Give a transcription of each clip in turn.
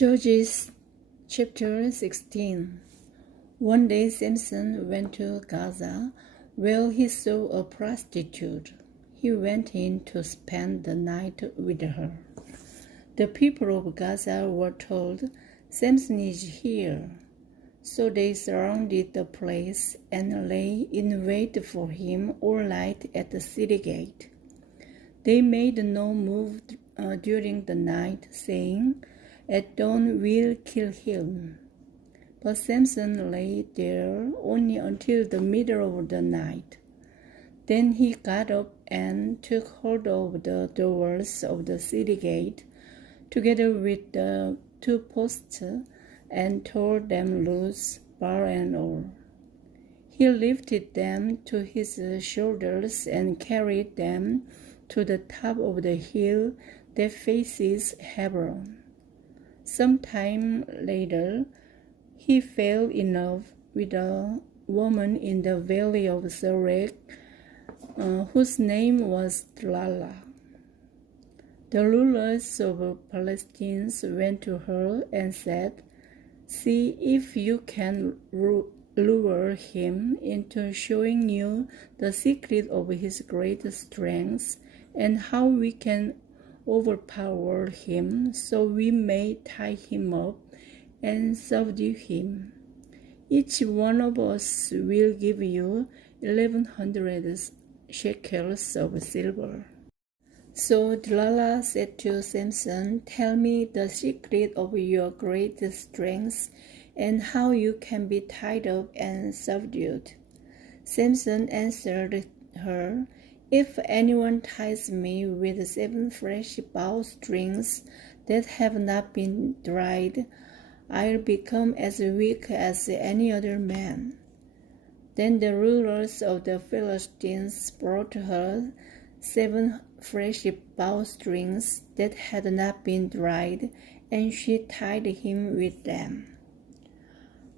Judges chapter 16. One day Samson went to Gaza, where he saw a prostitute. He went in to spend the night with her. The people of Gaza were told, "Samson is here." So they surrounded the place and lay in wait for him all night at the city gate. They made no move during the night, saying, "At dawn we'll kill him." But Samson lay there only until the middle of the night. Then he got up and took hold of the doors of the city gate, together with the 2 posts, and tore them loose, bar and all. He lifted them to his shoulders and carried them to the top of the hill that faces Hebron. Some time later, he fell in love with a woman in the valley of Sorek, whose name was Delilah. The rulers of Palestine went to her and said, "See if you can lure him into showing you the secret of his great strength and how we can overpower him, so we may tie him up and subdue him. Each one of us will give you 1,100 shekels of silver." So Delilah said to Samson, "Tell me the secret of your great strength and how you can be tied up and subdued." Samson answered her, "If anyone ties me with 7 fresh bowstrings that have not been dried, I'll become as weak as any other man." Then the rulers of the Philistines brought her 7 fresh bowstrings that had not been dried, and she tied him with them.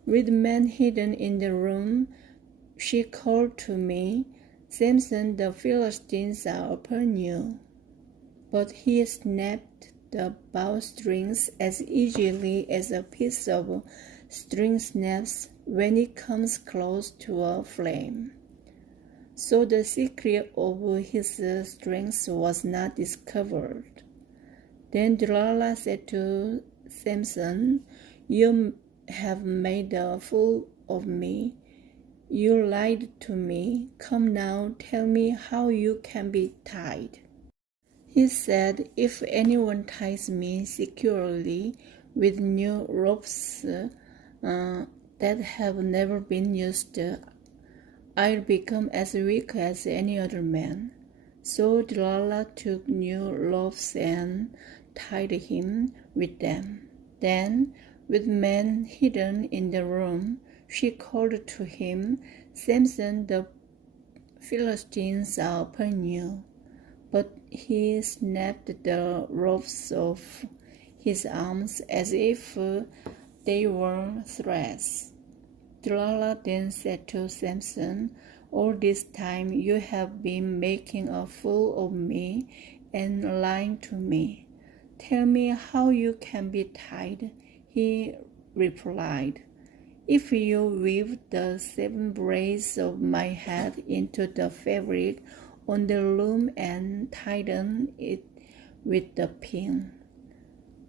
With men hidden in the room, she called to me, "Samson, the Philistines are upon you." But he snapped the bowstrings as easily as a piece of string snaps when it comes close to a flame. So the secret of his strength was not discovered. Then Delilah said to Samson, "You have made a fool of me. You lied to me. Come now, tell me how you can be tied." He said, "If anyone ties me securely with new ropes that have never been used, I'll become as weak as any other man." So Delilah took new ropes and tied him with them. Then, with men hidden in the room, she called to him, "Samson, the Philistines are upon you." But he snapped the ropes off his arms as if they were threads. Delilah then said to Samson, "All this time you have been making a fool of me and lying to me. Tell me how you can be tied." He replied, "If you weave the 7 braids of my head into the fabric on the loom and tighten it with the pin,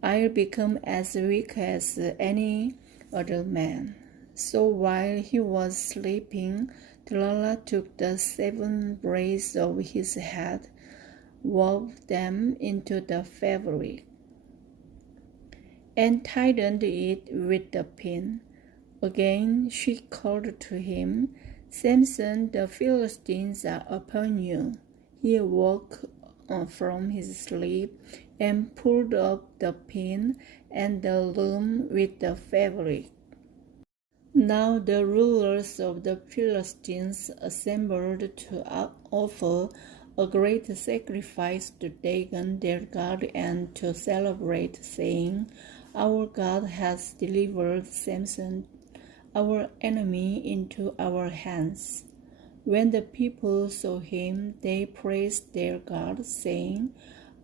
I'll become as weak as any other man." So while he was sleeping, Delilah took the 7 braids of his head, wove them into the fabric, and tightened it with the pin. Again she called to him, "Samson, the Philistines are upon you." He woke from his sleep and pulled up the pin and the loom with the fabric. Now the rulers of the Philistines assembled to offer a great sacrifice to Dagon their god and to celebrate, saying, "Our God has delivered Samson, our enemy, into our hands." When the people saw him, they praised their God, saying,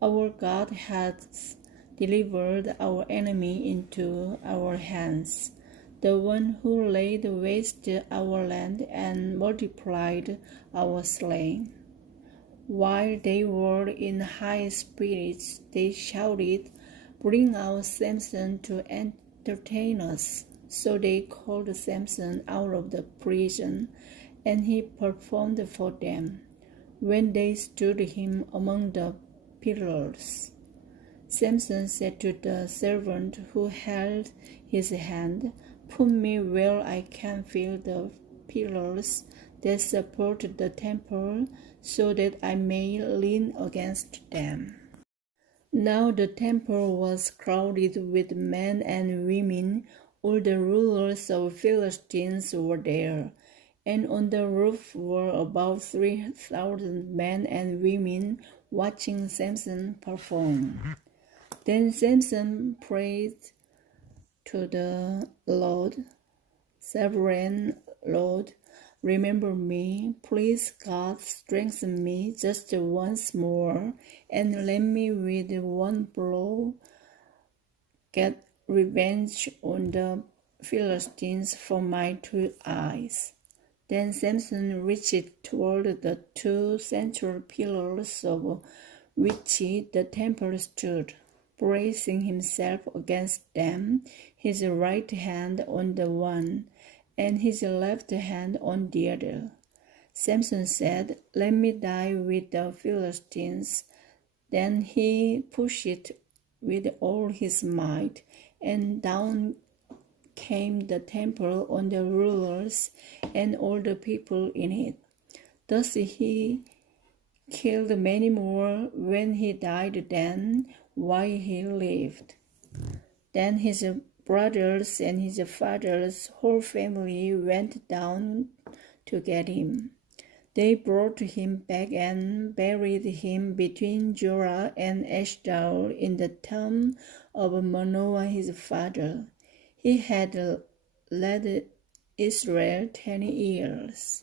"Our God has delivered our enemy into our hands, the one who laid waste our land and multiplied our slain. While they were in high spirits, they shouted, "Bring out Samson to entertain us." So they called Samson out of the prison, and he performed for them. When they stood him among the pillars, Samson said to the servant who held his hand, "Put me where I can feel the pillars that support the temple, so that I may lean against them." Now the temple was crowded with men and women. All the rulers of Philistines were there, and on the roof were about 3,000 men and women watching Samson perform. Then Samson prayed to the Lord, "Sovereign Lord, remember me. Please, God, strengthen me just once more, and let me with one blow get revenge on the Philistines for my 2 eyes." Then Samson reached toward the 2 central pillars of which the temple stood, bracing himself against them, his right hand on the one and his left hand on the other. Samson said, "Let me die with the Philistines." Then he pushed it with all his might, and down came the temple on the rulers and all the people in it. Thus he killed many more when he died than while he lived. Then his brothers and his father's whole family went down to get him. They brought him back and buried him between Jorah and Eshtaol in the tomb of Manoah his father. He had led Israel 10 years.